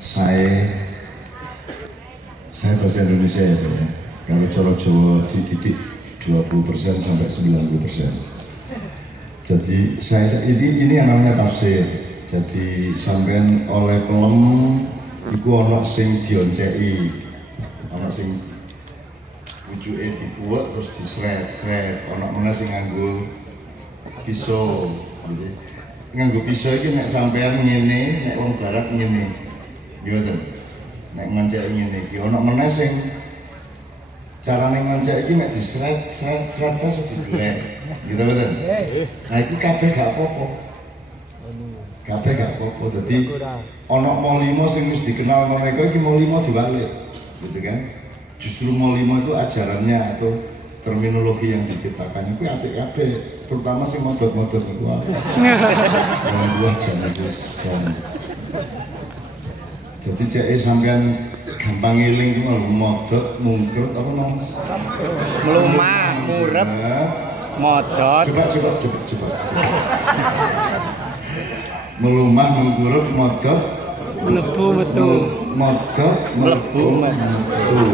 Saya bahasa Indonesia ya Pak ya. Kalau cara Jawa dididik 20% sampai 90%. Jadi ini yang namanya tafsir. Jadi sampean oleh pelem iku ana sing dionceki. Ana sing pucuke dibuat terus disret-sret, ana meneh sing nganggo pisau. Nganggo pisau iki nek sampean ngene, nek wong barat ngene. Gimana? Nek ngoncek ngene iki ana meneh sing carane ngoncek iki nek disret-sret digelek. Gitu betul. Nah itu kabeh gak apa-apa. Kabeh gak apa-apa. Jadi ana molimo sing wis dikenal mereka iki molimo dibalik. Gitu kan? Justru molimo itu ajarannya atau terminologi yang diciptakannya itu apik-apik, terutama sing modot-modot itu apik. Yang buah jangan jam. Jadi cek sampean gampang ngiling ku modot, mungkrut apa nang? Melumah, murep. Modot. Coba. Melumah, mengkurep, modot, mlebu metu. Modot, mlebu metu.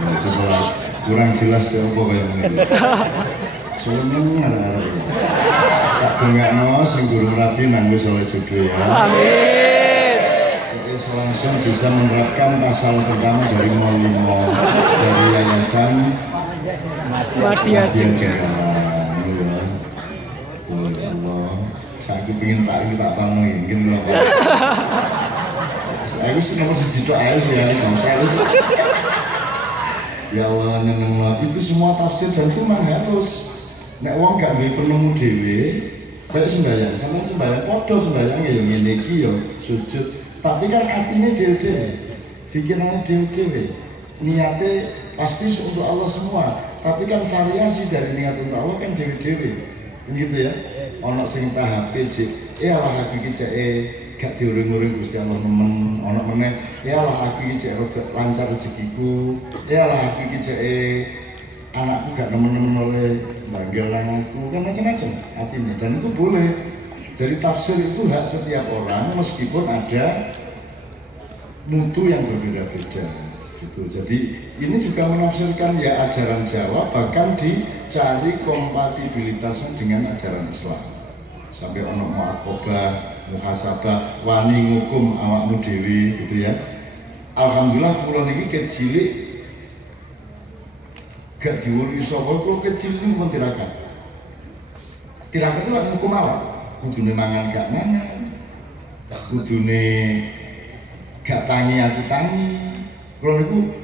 Nah, coba kurang jelas ya apa kaya ngene. Soalnya arek-arek. Tak dongakno sing guru rapi nanggo soleh jodoh ya. Amin. Saya langsung bisa menerapkan pasal pertama dari Molimo dari Yayasan Madya Jaya. Saya pengen tak paham mungkin loh Pak. Saya sih nomor siji tok ae sih saya. Ya Allah neneng itu semua tafsir dan itu memang harus. Nek wong gak duwe penemu dhewe, kayak sembahyang, sampeyan sembahyang padha sembahyang ya ngene iki ya sujud. Tapi kan artinya dhewe-dhewe. Pikirannya dhewe-dhewe. Niate pasti untuk Allah semua, tapi kan variasi dari niat untuk Allah kan dhewe-dhewe. Begitu ya. Ono sing tahap cek, Allah hakiki cek gak diuring-uring Gusti Allah nemen, ono meneh, Allah hakiki cek lancar rezekiku, Allah hakiki cek anakku gak nemen-nemen oleh banggal anakku, kan macam-macam artinya, dan itu boleh. Jadi tafsir itu hak setiap orang meskipun ada mutu yang berbeda-beda. Gitu. Jadi ini juga menafsirkan ya ajaran Jawa, bahkan dicari kompatibilitasnya dengan ajaran Islam. Sampai ono mu'aqobah, muhasabah, wani ngukum awakmu dewi gitu ya. Alhamdulillah kula niki kecilik gak diwuri sapa, kula kecil niku pun tirakat. Tirakat itu ngukum awak, kudune mangan gak mangan, kudune gak tangi aku tangi. Kula niku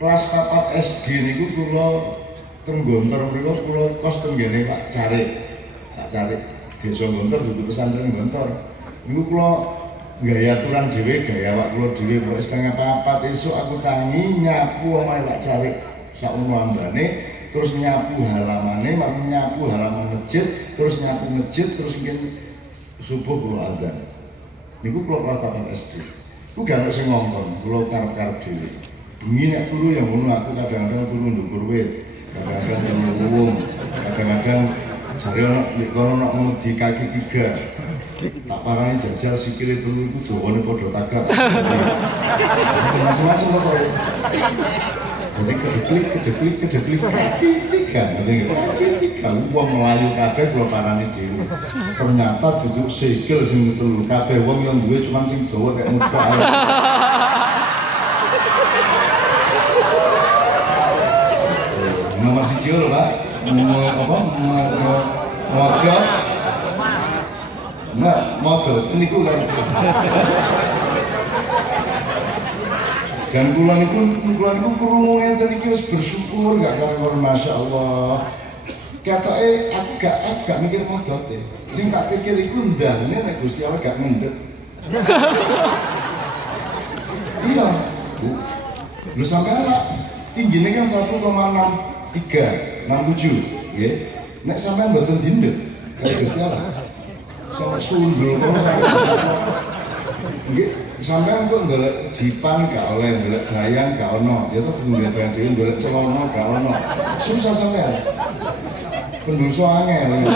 kelas 4 SD niku kula teng Gontor mriku kula kos teng ngene Pak Carik desa Gontor dudu pesantren Gontor. Niku kula gaya aturan dhewe, gaya awak kula dhewe pokoke setengah 4 esuk aku tangi nyapu omahe Pak Carik sakmono ambane, terus nyapu halamane, mari nyapu halaman masjid, terus nyapu masjid, terus mungkin subuh kula adzan. Niku kula kelas 4 SD. Ku gak ono sing ngongkon, kula karep-karep dhewe. Bengi nek turu ya ngono, aku kadang-kadang turu ndukur wit, kadang-kadang turu wung, kadang-kadang jare ono nek kono ono di kaki 3. Tak parani jajal sikile turu iku dawane padha tagak. Macam-macam pokoke. Jadi kedeklik kaki 3, kaki 3 wong melayu kabeh kula parani dhewe. Ternyata duduk sikil sing telu kabeh wong yang duwe cuma sing dawa kayak muda. Nomor 1 lho Pak. Apa? Modot. Nah, modot niku kan. Dan kula niku krungu ngeten iki wis bersyukur gak karo Masya Allah. Katoke aku gak mikir modote. Sing tak pikir iku ndane nek Gusti Allah gak ngendhet. Iya. Lu sampean lah tinggine kan 1,67, nggih. Nek sampean mboten dindet kaya Gusti Allah. Sampe sundul kok nggih. Sampean kok ndelok jipan gak oleh, ndelok bayang gak ono, ya toh ndelok bayang dhewe ndelok celana gak ono. Susah sampean. Pendoso angel.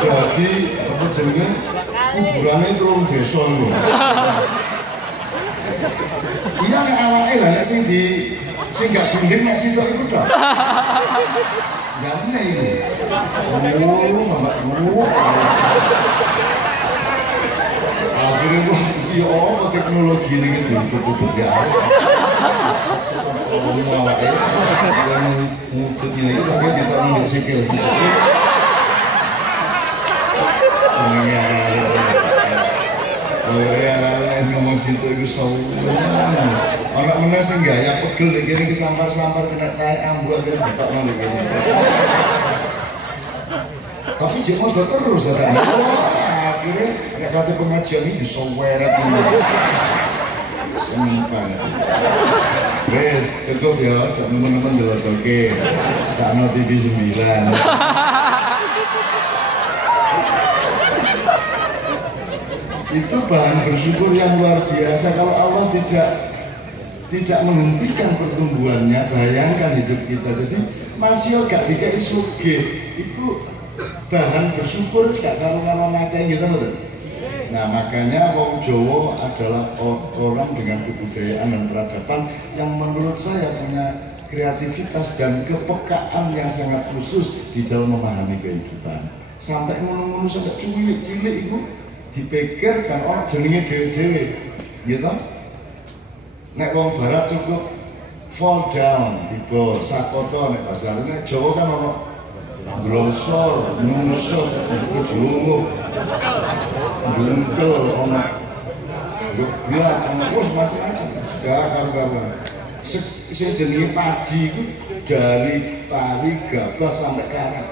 Jadi apa jenenge? kuburannya turun desa lho. Iya nek awake lah nek sing gak gendeng nek sitok iku tok. Ya meneh iku. Akhirnya wah iya apa teknologi ini gitu tutup ya. Ngomong awake dan ngutut ini tapi kita nggak sikil. Senengnya ngomong situ itu anak mana sih enggak ya pegel gini kesampar-sampar kena tai ambu akhirnya ditokno gini. Tapi jek motor terus ya kan. Akhirnya nek kate pengajian iki disoweret ini. Seneng banget. Wes cukup ya, teman-teman deloke. Sakno TV 9. Itu bahan bersyukur yang luar biasa. Kalau Allah tidak menghentikan pertumbuhannya, bayangkan hidup kita. Jadi masih gak dikai sugih itu bahan bersyukur gak karo-karo akeh gitu betul. Nah makanya wong Jawa adalah orang dengan kebudayaan dan peradaban yang menurut saya punya kreativitas dan kepekaan yang sangat khusus di dalam memahami kehidupan. Sampai ngono-ngono sampai cilik-cilik itu dipikir dan orang jenenge dhewe-dhewe gitu. Nek wong barat cukup fall down tiba sakoto nek bahasa nek Jawa kan ono glosor nyungsep kejungu jungkel ono ya ono wis macam-macam segala sing jenenge padi itu dari pari gabah sampai karet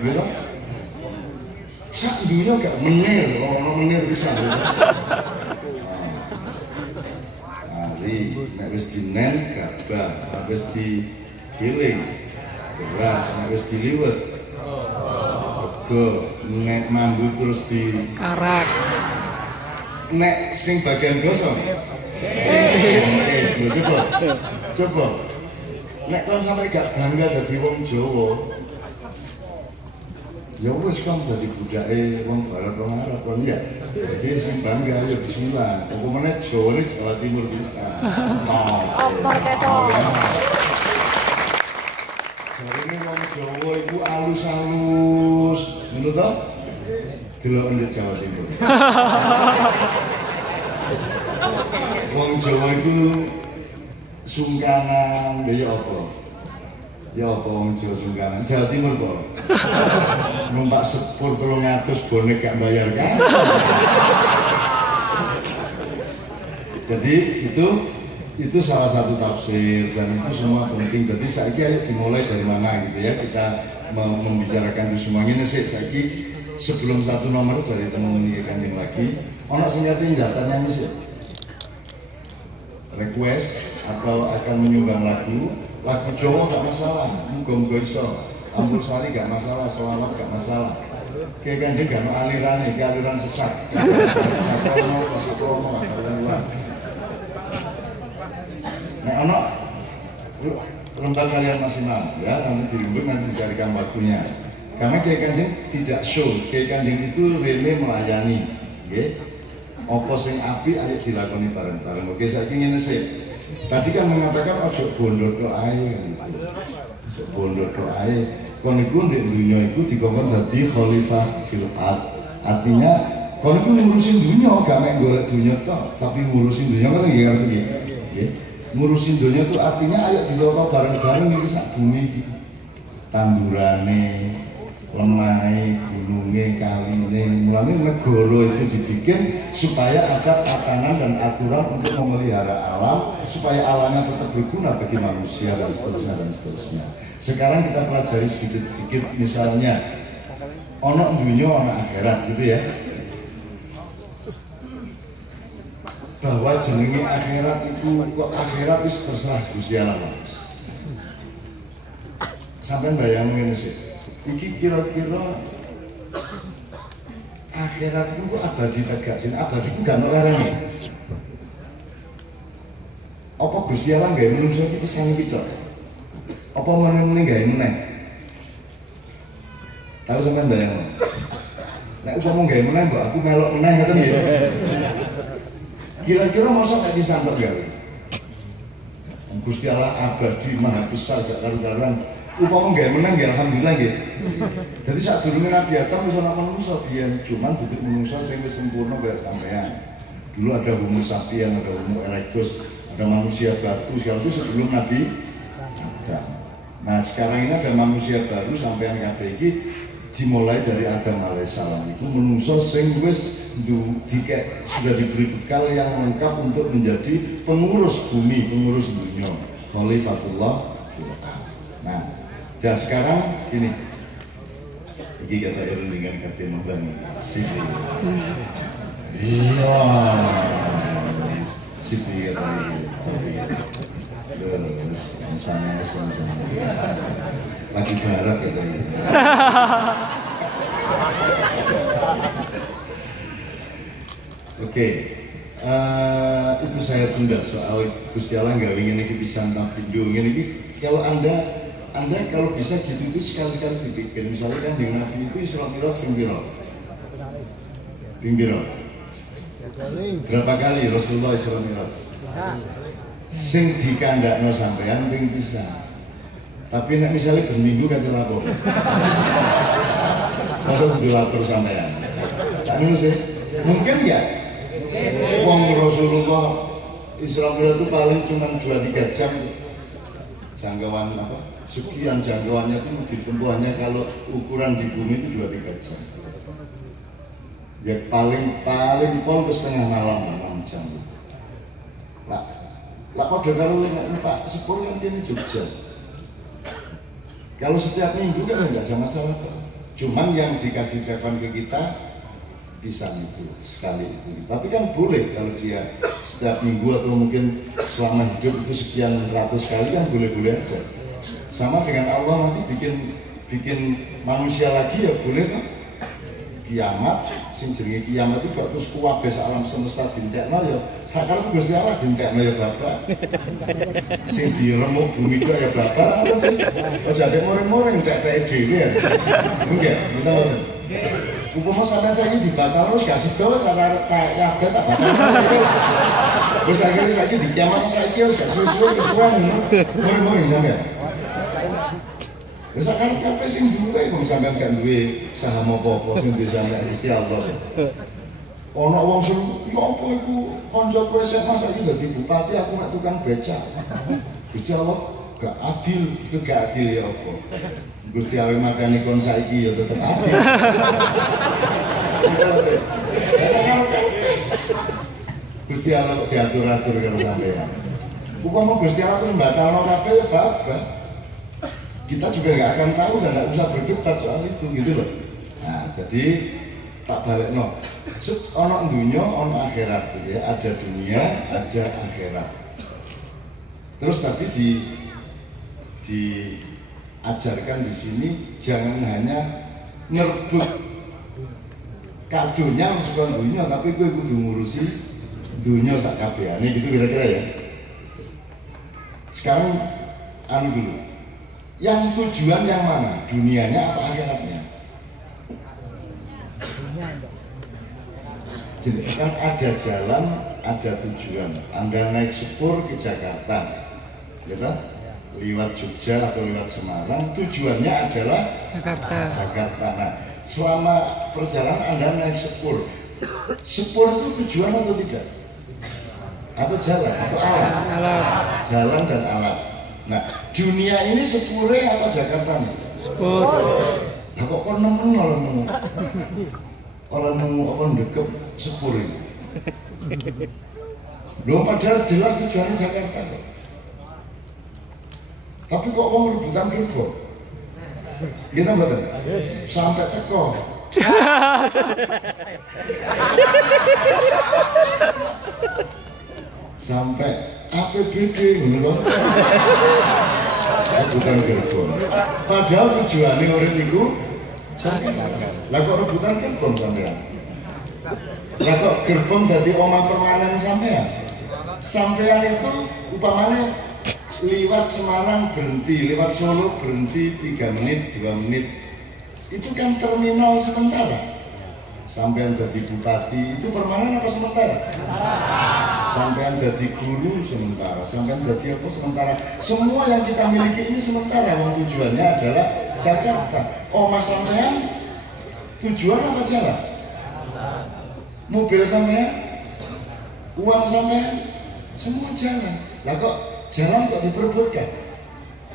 gitu. Sak dunia gak menir, ono menir bisa. Hari nek wis dinen gabah, nek wis digiling beras, nek wis diliwet sego, nek mambu terus di karak. Nek sing bagian gosong. Coba. Nek kon sampai gak bangga dadi wong Jawa. Ya wis kan dadi budake wong barat wong Arab kon ya. Jadi sing bangga ya bismillah. Apa meneh Jawa Jawa Timur bisa. Opor ketok. Jarine wong Jawa iku alus-alus. Ngono to? Delok ndek Jawa Timur. Wong Jawa iku sungkanan ya apa? Ya apa wong Jawa sungkanan? Jawa Timur kok. Numpak sepur 300 bonek gak bayar kan? Jadi itu salah satu tafsir dan itu semua penting. Jadi saiki ayo dimulai dari mana gitu ya kita membicarakan itu semua ini sih saiki sebelum satu nomor dari teman-teman ini kanjeng lagi. Ono sing ngerti datanya ini sih. Request atau akan menyumbang lagu Jawa gak masalah, muga-muga iso. Ampul Sari gak masalah, sholawat gak masalah. Kayak kanjeng gak mau aliran ini, aliran sesat. Sakono, aliran. Nah, anak lembaga kalian masih mau ya, nanti dirimbun, nanti dicarikan waktunya. Karena kayak kanjeng tidak show, kayak kanjeng itu rene melayani, okay? Apa sing api ayo dilakoni bareng-bareng. Oke, saya ingin sih. Tadi kan mengatakan ojo bondo tok ae. Ojo bondo tok ae. Kon iku ndek dunya iku dikongkon dadi khalifah fil ard. Artinya kon iku ngurusin dunya gak mek golek dunya tok, tapi ngurusin dunya kan nggih ngerti nggih. Nggih. Ngurusin dunya itu artinya ayo diloko bareng-bareng iki sak bumi iki. Tandurane, lemahe, gununge, kaline, mulane negara itu dibikin supaya ada tatanan dan aturan untuk memelihara alam supaya alamnya tetap berguna bagi manusia dan seterusnya dan seterusnya. Sekarang kita pelajari sedikit-sedikit misalnya ono dunya ono akhirat gitu ya. Bahwa jenenge akhirat itu kok akhirat itu terserah Gusti Allah. Sampai bayangin sih. Iki kira-kira akhirat itu abadi tegak sini, abadi itu gak melarangnya. Apa Gusti Allah gak menungso iki pesan kita? Apa meneng-meneng gak meneng? Tahu sampean bayang? Nek umpama gawe meneh mbok aku melok meneh ngoten nggih. Kira-kira masa nek disantok gawe. Gusti Allah abadi maha besar gak karu-karuan. Upama gawe meneh nggih alhamdulillah nggih. Jadi sadurunge Nabi Adam wis ana manungsa biyen, cuman duduk manungsa sing wis sempurna kaya sampean. Dulu ada Homo sapiens, ada Homo erectus, ada manusia batu, segala itu sebelum Nabi Adam. Nah sekarang ini ada manusia baru sampean kabeh iki dimulai dari Adam alaihissalam itu menungso sing wis sudah diberi bekal yang lengkap untuk menjadi pengurus bumi, pengurus dunia, Khalifatullah. Nah, dan sekarang ini kata Erwin dengan kabeh membangun sini. Iya, sini kata misalnya lagi barat katanya. Oke, itu saya tunda soal Gusti Allah nggak ingin ini pisan tapindo ini. Kalau anda kalau bisa gitu itu sekali-kali dipikir. Misalnya kan yang Nabi itu Isra Mi'raj Pimbiro. Berapa kali Rasulullah Isra Mi'raj? Sing dikandakno sampean ping pisan. Tapi nek misalnya berminggu kate lapor. Masa kudu lapor sampean. Tak ngono sih. Mungkin ya. Wong Rasulullah Isra Mi'raj itu paling cuma 2-3 jam. Jangkauan apa? Sekian jangkauannya itu ditempuhnya kalau ukuran di bumi itu 2-3 jam. Ya paling pol ke setengah malam 6 jam. Lah kode kalau Pak Sepur kan ini Jogja. Kalau setiap minggu kan enggak ada masalah. Cuman yang dikasih kapan ke kita pisang itu sekali itu. Tapi kan boleh kalau dia setiap minggu atau mungkin selama hidup itu sekian ratus kali kan boleh-boleh aja. Sama dengan Allah nanti bikin manusia lagi ya boleh kan? Kiamat, sing jenenge kiamat itu gak terus kuwabeh alam semesta dintekno ya sakar Gusti Allah dintekno ya bapak. Sing diremuk bumi itu ya bapak apa sih? Aja ada moreng-moreng tek-tek dhewe ya. Enggak, kita ngoten. Upama sampeyan saiki dibatal terus gak sida wis arek kabeh tak batal. Wis akhire saiki di kiamat saiki wis gak suwe-suwe wis kuwi moreng-moreng sampeyan. Misalkan kabeh sing duwe kok sampean gak duwe saham apa-apa sing bisa nek Gusti Allah. Ana wong sing ya apa iku kanca kowe sing saiki dadi bupati aku nek tukang becak. Gusti Allah gak adil, itu gak adil ya apa. Gusti Allah makane kon saiki ya tetep adil. Gusti Allah kok diatur-atur karo sampean. Upama Gusti Allah tuh batalno kabeh ya babak. Kita juga nggak akan tahu dan nggak usah berdebat soal itu gitu loh. Nah jadi tak balik no. Ono dunia, ono akhirat gitu ya. Ada dunia, ada akhirat. Terus tadi diajarkan di sini jangan hanya ngerebut kadonya masuk dunia, tapi gue kudu ngurusi dunia sak kabehane gitu kira-kira ya. Sekarang anu dulu. Yang tujuan yang mana? Dunianya apa akhiratnya? Jadi kan ada jalan, ada tujuan. Anda naik sepur ke Jakarta, gitu? Lewat Jogja atau lewat Semarang, tujuannya adalah Jakarta. Nah, selama perjalanan Anda naik sepur, sepur itu tujuan atau tidak? Atau jalan? Atau alat? Jalan dan alat. Nah, dunia ini sepure apa Jakarta nih? Sepur. Nah, kok nemen orang nemu apa ndekep sepur ini? Loh, padahal jelas tujuannya Jakarta kok. Tapi kok orang rebutan gerbong? Kita betul? Sampai teko. Sampai APBD ngono rebutan gerbong. Padahal tujuane urip iku Jakarta. Lah kok rebutan gerbong sampean? Lah kok gerbong dadi omah permanen sampean? Sampean itu upamane liwat Semarang berhenti, liwat Solo berhenti 3 menit, 2 menit. Itu kan terminal sementara. sampean jadi bupati itu permanen apa sementara? Sampean jadi guru sementara, sampean jadi apa sementara. Semua yang kita miliki ini sementara. Yang tujuannya adalah Jakarta. Omah sampean tujuan apa jalan? Mobil sampean, uang sampean, semua jalan. Lah kok jalan kok diperebutkan?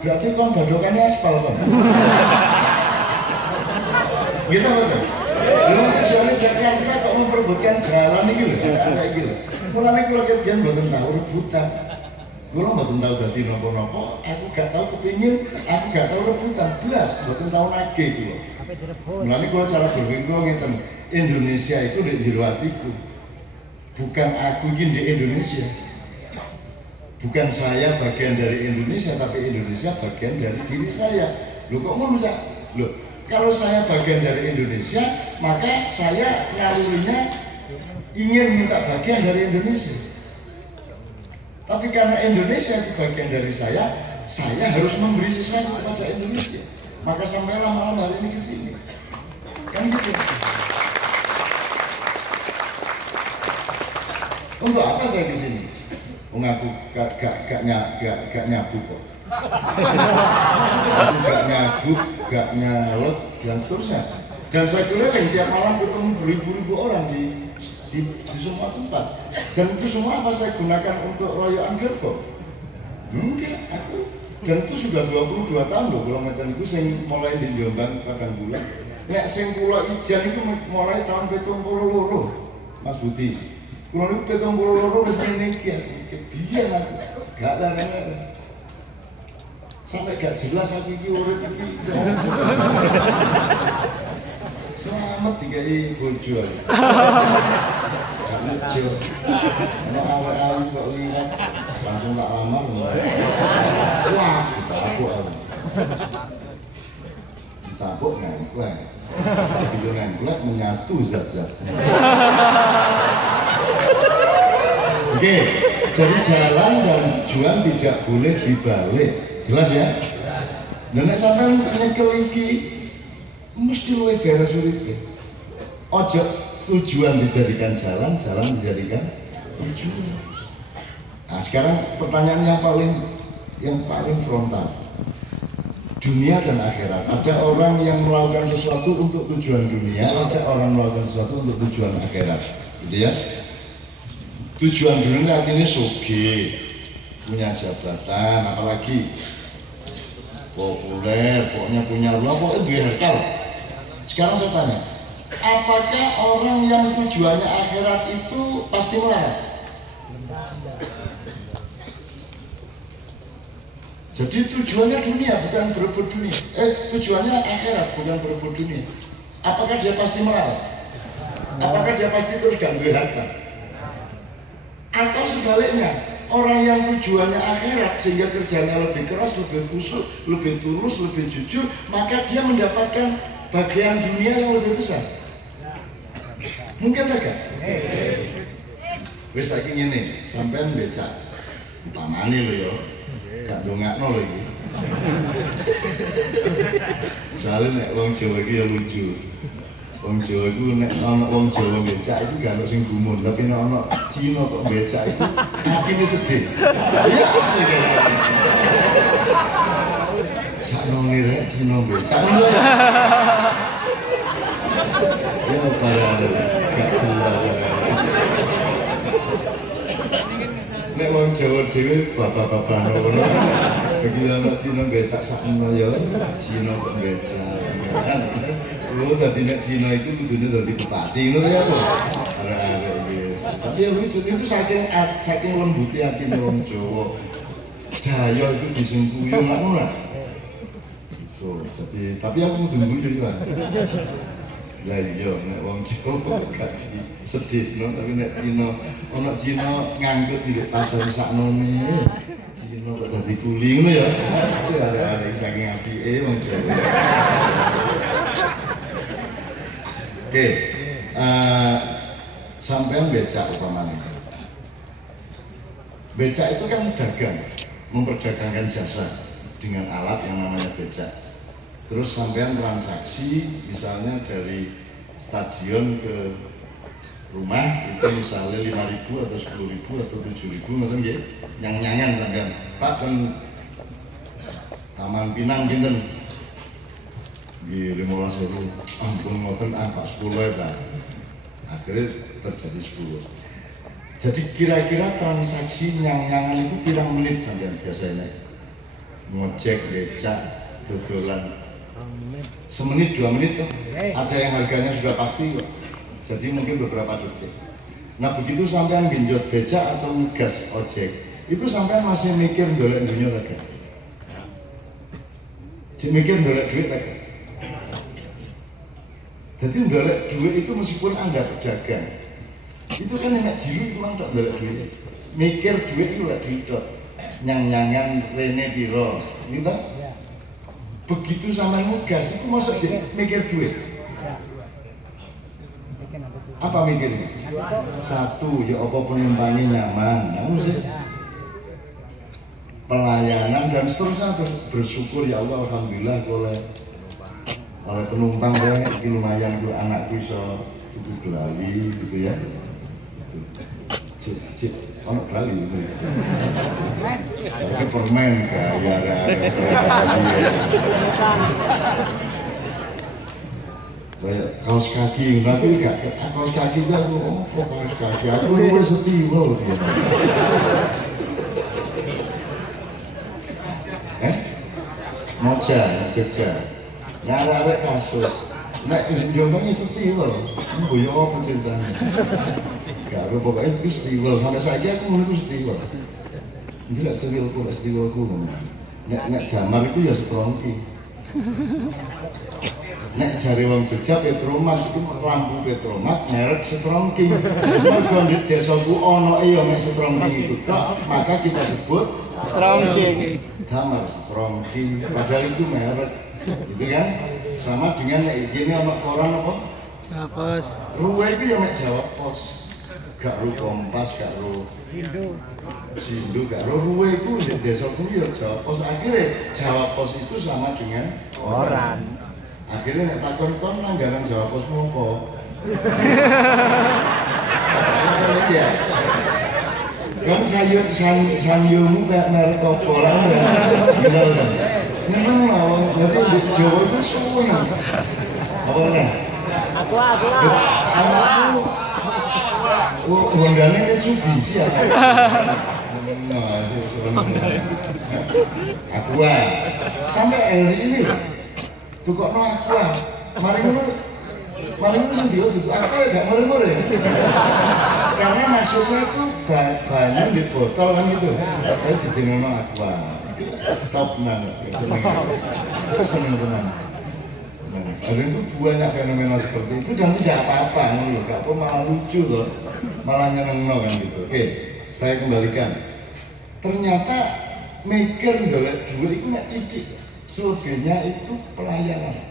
Berarti kon gadokannya aspal kan? Gitu betul. Lalu tujuannya Jakarta kok memperebutkan jalan ini loh, ada gitu. Mulanya kalau kalian buatan tahu rebutan, kalau buatan tahu jadi nopo-nopo, aku gak tahu kepingin, aku gak tahu rebutan, belas buatan tahu nage gitu. Mulanya kalau cara berpikir ngeten, Indonesia itu di jero atiku, bukan aku ingin di Indonesia. Bukan saya bagian dari Indonesia, tapi Indonesia bagian dari diri saya. Loh kok mau bisa? Loh, kalau saya bagian dari Indonesia, maka saya nalurinya ingin minta bagian dari Indonesia. Tapi karena Indonesia itu bagian dari saya harus memberi sesuatu kepada Indonesia. Maka sampai malam hari ini ke sini. Kan gitu. Untuk apa saya di sini? Mengaku gak nyabu kok. Aku gak nyabu, gak nyalek dan seterusnya. Dan saya keliling tiap malam ketemu beribu-ribu orang di semua tempat. Dan itu semua apa saya gunakan untuk royoan gerbong? Enggak, aku. Dan itu sudah 22 tahun loh kalau ngeten itu sing mulai di Jombang Padang Bulan. Nek sing Pulau Ijan itu mulai tahun 72 Mas Budi. Kalau itu 72 wis ngene iki. Biar aku gak ada sampai gak jelas aku iki urip iki. Selamat dikai bojo. Gak ngejo. Ana awake-awake kok liwat langsung tak lamar. Wah, ditabuk aku. Ditabuk nengklek. Begitu nengklek menyatu zat-zat. Oke, jadi jalan dan tujuan tidak boleh dibalik. Jelas ya? Dan nek sampean nyekel iki mesti luwih beres uripe. Ojo tujuan dijadikan jalan, jalan dijadikan tujuan. Nah, sekarang pertanyaan yang paling frontal. Dunia dan akhirat. Ada orang yang melakukan sesuatu untuk tujuan dunia, ada orang melakukan sesuatu untuk tujuan akhirat. Gitu ya? Tujuan dunia artinya sugih, punya jabatan, apalagi populer, pokoknya punya rumah, pokoknya duit harta. Sekarang saya tanya, apakah orang yang tujuannya akhirat itu pasti melarat? Jadi tujuannya dunia, bukan berebut dunia. Tujuannya akhirat, bukan berebut dunia. Apakah dia pasti melarat? Apakah dia pasti terus ganggu harta? Atau sebaliknya, orang yang tujuannya akhirat sehingga kerjanya lebih keras, lebih khusyuk, lebih tulus, lebih jujur, maka dia mendapatkan bagian dunia yang lebih besar. Mungkin tak? Wis saiki ngene, sampean becak utamane lho ya. Gak ndongakno lho iki. Soale nek wong Jawa iki ya lucu. Wong Jawa iku nek ana wong Jawa becak iku gak ono sing gumun, tapi nek ana Cina kok becak iku atine sedih. Iya. Sakno ngene Cina becak. Ya para gak jelas. Nek wong Jawa dhewe bapak-bapak ngono. Begitu ana Cina becak sakno ya, Cina kok becak. Lu tadi nek Cina itu kudune dadi bupati ngono ya, Bu. Arek-arek wis. Tapi ya lucu itu saking lembuti atine wong Jawa. Jaya itu disengkuyu ngono lah. Tuh, tapi aku kudu guyu ya. Lah iya nek wong Jawa gak sedihno tapi nek Cina ana Cina ngangkut di pasar saknone. Cina kok dadi kuli ngono ya. Arek-arek saking apike wong Jawa. Oke, sampean becak umpamanya. Becak itu kan dagang, memperdagangkan jasa dengan alat yang namanya becak. Terus sampean transaksi, misalnya dari stadion ke rumah itu misalnya 5.000 atau 10.000 atau 7.000 ngoten nggih. Nyang-nyangan sampean. Pak ten Taman Pinang pinten? Nggih 15.000. Ampun ngoten Pak 10 ya Pak. Akhirnya terjadi 10. Jadi kira-kira transaksi nyang-nyangan itu pirang menit sampean biasanya? Ngojek, becak, dodolan. Semenit 2 menit tuh. Ada yang harganya sudah pasti kok. Jadi mungkin beberapa detik. Nah begitu sampean genjot becak atau ngegas ojek, itu sampean masih mikir golek dunia lagi. Mikir golek duit lagi. Jadi golek duit itu meskipun Anda pedagang, itu kan enak diri cuma tak golek duit. Mikir duit itu lah didot. Nyang-nyangan rene piro, gitu. Begitu sampean ngegas itu masuk mikir duit. Apa mikirnya? Satu, ya apa penumpangnya nyaman, pelayanan dan seterusnya, bersyukur ya Allah alhamdulillah oleh penumpang ya, ini lumayan tuh anakku iso tuku gelali gitu ya. Cik, ono gelali gitu. Saya permen kaya kaos kaki, tapi enggak kaos kaki itu aku kaos kaki, aku luwe setiwel gitu. Moja, Jogja. Nah, ada kasut. Nah, jombangnya setiwel. Mboyo apa ceritanya? Gak ada pokoknya itu setiwel. Sampai saja aku menurut setiwel. Ini lah setiwelku. Nek gambar itu ya setrongki. Nek jari wong Jogja Petromat itu lampu Petromat merek Setrongking. Mergo di desaku ono iya mek Setrongking itu tok, maka kita sebut Setrongking. Damar Setrongking. Padahal itu merek, gitu kan? Sama dengan nek iki ono koran apa? Jawa Pos. Ruwe itu ya mek Jawa Pos. Gak ru Kompas, gak ru Sindo, gak ru Ruwe itu di desaku ya Jawa Pos. Akhirnya Jawa Pos itu sama dengan koran. Akhirnya nek takon kon anggaran Jawa Pos apa? Ya. Kan sayurmu kayak merek apa lah ya. Gitu kan. Memang nanti di Jawa itu suwe. Apa nih? Aku. Anakku Hondane Mitsubishi ya. Aku sampai hari ini loh. Tukokno aku mari ngono sing dia aku gak murah-murah. Karena maksudnya itu banyak di botol kan gitu. Saya dijenengno aku. Top nang seneng tenan. Ada itu banyak fenomena seperti itu dan tidak apa-apa loh, gak apa malah lucu loh. Malah nyenengno kan gitu. Oke, saya kembalikan. Ternyata mikir golek duit itu nek titik. Selebihnya itu pelayanan,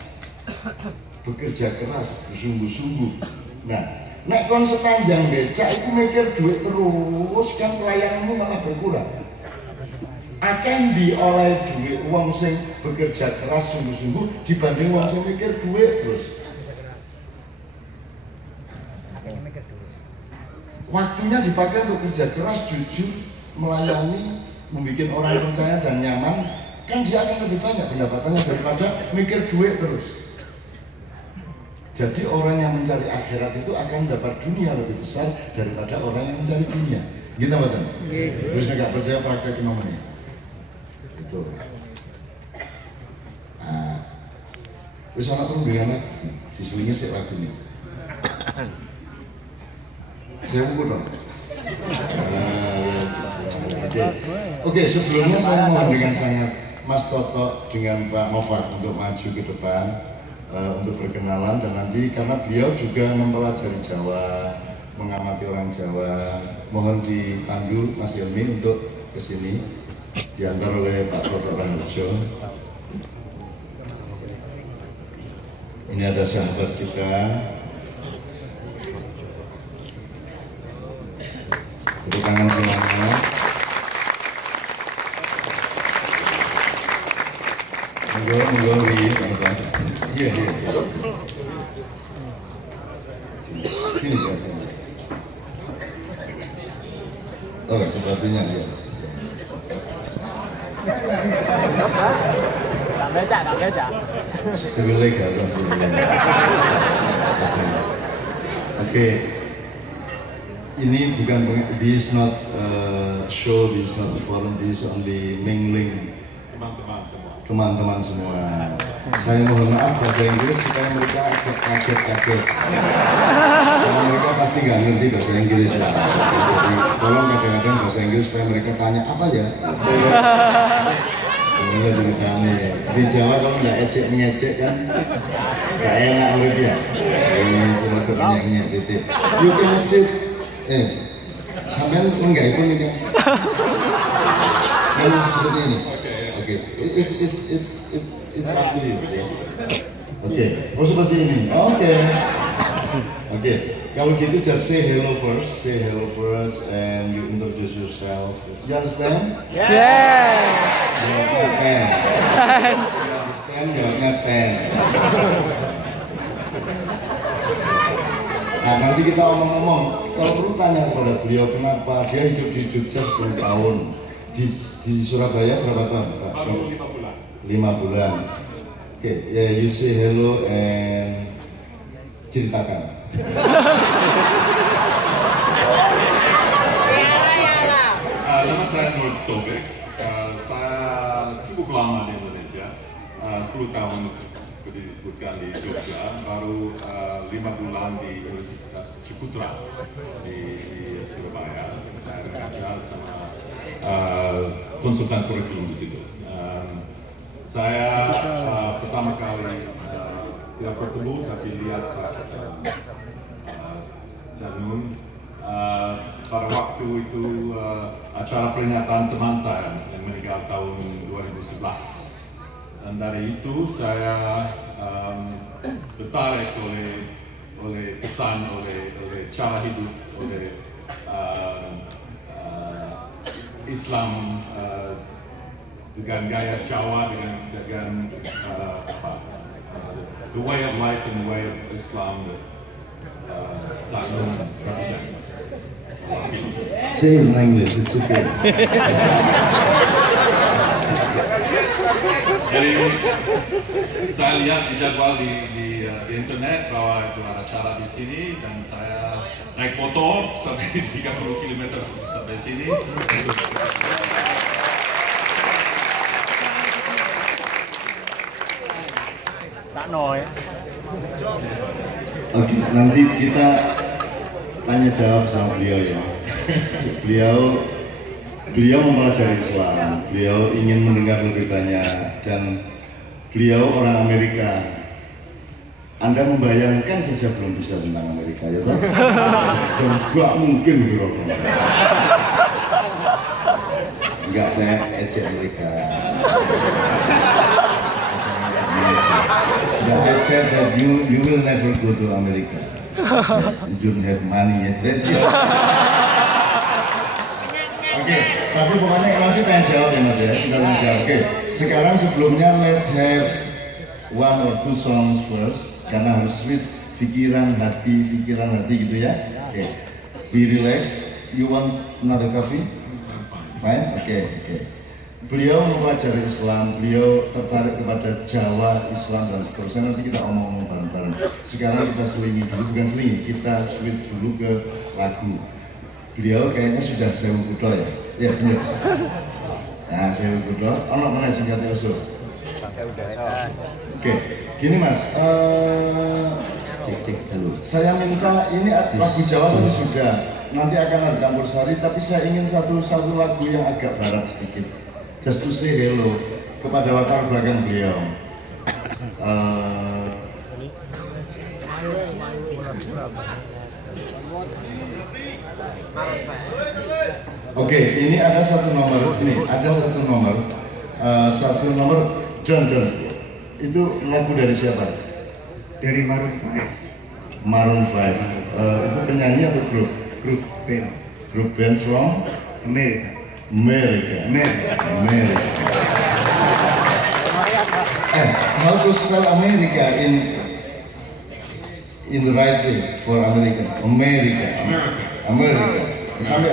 bekerja keras, bersungguh-sungguh. Nah, nek kon sepanjang becak itu mikir duit terus kan pelayananmu malah berkurang. Akan dioleh duit uang sing bekerja keras sungguh-sungguh dibanding uang sing mikir duit terus. Waktunya dipakai untuk kerja keras, jujur, melayani, membuat orang percaya dan nyaman. Kan dia akan lebih banyak pendapatannya daripada mikir duit terus. Jadi orang yang mencari akhirat itu akan dapat dunia lebih besar daripada orang yang mencari dunia. Gitu betul? Terus nggak percaya praktek nomornya. Itu. Wis ana perundingan diselingi sik lagunya. Saya ukur dong. Oke, sebelumnya saya mohon dengan sangat Mas Toto dengan Pak Novat untuk maju ke depan untuk berkenalan, dan nanti karena beliau juga mempelajari Jawa, mengamati orang Jawa, mohon dipandu Mas Helmi untuk kesini diantar oleh Pak Toto Raharjo. Ini ada sahabat kita, tepuk tangan semuanya. Iya. Oh, sepatunya ya. Gak beca. Sebenarnya gak usah sebenarnya. Oke. Ini bukan, this is not show, this is not forum, this is only mingling. Teman-teman semua. Saya mohon maaf bahasa Inggris supaya mereka agak kaget-kaget. Karena mereka pasti nggak ngerti bahasa Inggris. Ya. Jadi tolong kadang-kadang bahasa Inggris supaya mereka tanya apa ya. Gimana ceritanya ya. Di Jawa kalau nggak ecek-ngecek kan nggak enak menurut ya. Itu waktu penyaknya. Jadi you can sit. Sampai enggak itu nih kan? Kalau seperti ini. Oke, it's up to you. Oke, oh seperti ini. Oke. Kalau gitu just say hello first, and you introduce yourself. You understand? Yes. You understand? Jawabnya pen. Nah, nanti kita omong-omong. Kalau perlu tanya kepada beliau kenapa dia hidup di Jogja 10 tahun, di Surabaya berapa tahun? Baru 5 bulan. 5 bulan. Oke, you say hello and ceritakan. Nama saya Nur Sobek. Saya cukup lama di Indonesia, 10 tahun seperti disebutkan di Jogja, baru 5 bulan di Universitas Ciputra di Surabaya. Saya mengajar sama konsultan kurikulum di situ. Saya pertama kali tidak bertemu tapi lihat Pak Janun pada waktu itu acara peringatan teman saya yang meninggal tahun 2011. Dan dari itu saya tertarik oleh pesan, oleh cara hidup, oleh Islam dengan gaya Jawa, dengan the way of life and the way of Islam that Janun represents. Say in English, it's okay. Jadi saya lihat di jadwal di internet bahwa itu ada acara di sini dan saya naik motor sampai 30 km sampai sini. Ya. Oke, nanti kita tanya jawab sama beliau ya. Beliau mempelajari Islam, beliau ingin mendengar lebih banyak, dan beliau orang Amerika. Anda membayangkan saja belum bisa tentang Amerika, ya toh? Enggak mungkin bro. Enggak, saya ejek Amerika. I said that you will never go to America. You don't have money yet. Oke, tapi pokoknya nanti tanya jawab ya Mas ya, kita tanya jawab. Oke, sekarang sebelumnya let's have one or two songs first, karena harus switch pikiran hati gitu ya. Oke, be relaxed. You want another coffee? Fine. Oke. Beliau mempelajari Islam, beliau tertarik kepada Jawa, Islam dan seterusnya. Nanti kita omong-omong bareng-bareng. Sekarang kita selingi dulu, bukan selingi, kita switch dulu ke lagu. Beliau kayaknya sudah Sewu Kutho ya? Ya benar. Nah, Sewu Kutho, ono mana singkatnya usul? Oke, gini Mas, saya minta ini lagu Jawa tadi sudah, nanti akan ada campur sari, tapi saya ingin satu lagu yang agak barat sedikit. Just to say hello kepada latar belakang beliau. Oke, ini ada satu nomor, John. Itu lagu dari siapa? Dari Maroon 5. Itu penyanyi atau grup? Grup band from Amerika. How to spell America in the right way for America? America. Sampai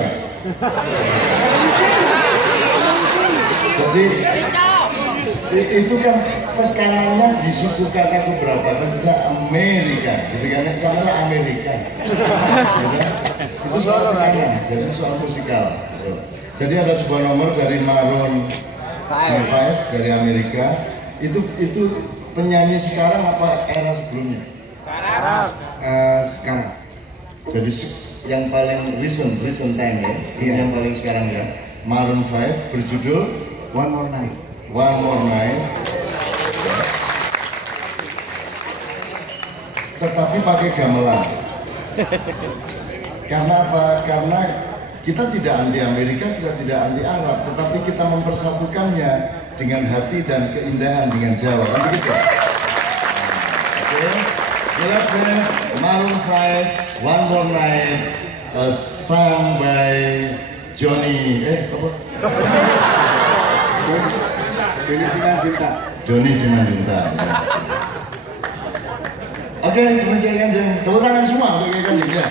Jadi itu kan tekanannya di suku kata keberapa kan bisa Amerika, gitu kan? Sama Amerika, gitu. Itu soal tekanan, jadi soal musikal. Gitu. Jadi ada sebuah nomor dari Maroon 5 dari Amerika. Itu penyanyi sekarang apa era sebelumnya? Sekarang. Jadi yang paling recent time ya, yang paling sekarang ya. Maroon 5 berjudul One More Night. One More Night. Tetapi pakai gamelan. Karena apa? Karena kita tidak anti Amerika, kita tidak anti Arab, tetapi kita mempersatukannya dengan hati dan keindahan dengan Jawa, kan begitu? Oke, let's have Maroon 5, One More Night, sung by Johnny, siapa? Doni Simanjuntak. Doni Simanjuntak. Ya. Oke, Kiai Kanjeng, tepuk tangan semua untuk Kiai Kanjeng ya.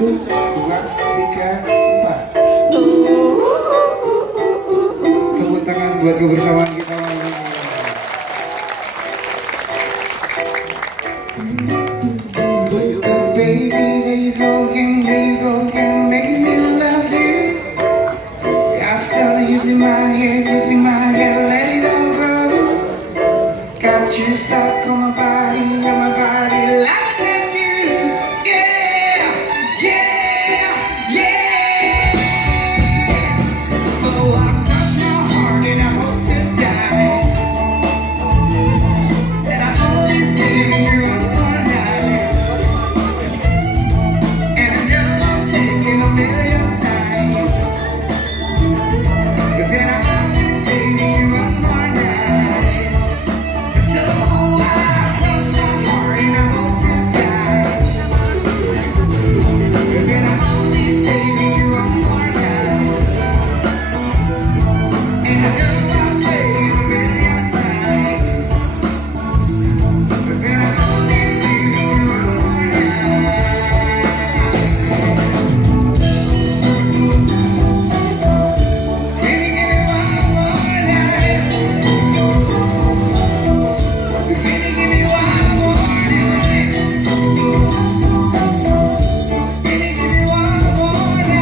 4. Tepuk tangan buat kebersamaan kita. Baby, there you go again, making me love you. I start using my head, let it all go. Got you stuck on my body like that too. Yeah, yeah, yeah. So I cross my heart and I hope to die. And I only see you one more night. And I know I'm sick in a million times. But then I only see you one more night. So I cross my heart and I hope to die. But then I only see you one more night. And I know I'll say it a million times. But then I only see you one more night. Can you give me one more night? Can you give me one more night? Can you give me one more night? Can you give me one more night?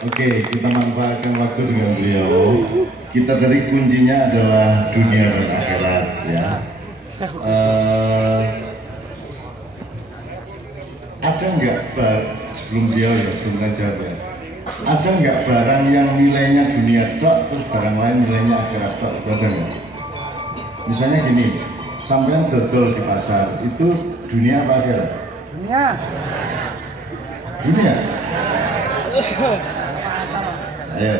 Oke, kita manfaatkan waktu dengan beliau. Kita tadi kuncinya adalah dunia dan akhirat, ya. Ada nggak sebelum beliau ya, sebelum jawab ya. Ada nggak barang yang nilainya dunia tok, terus barang lain nilainya akhirat tok? Ada nggak? Misalnya gini, sampean dodol di pasar itu dunia apa akhirat? Dunia. Dunia. Ayo.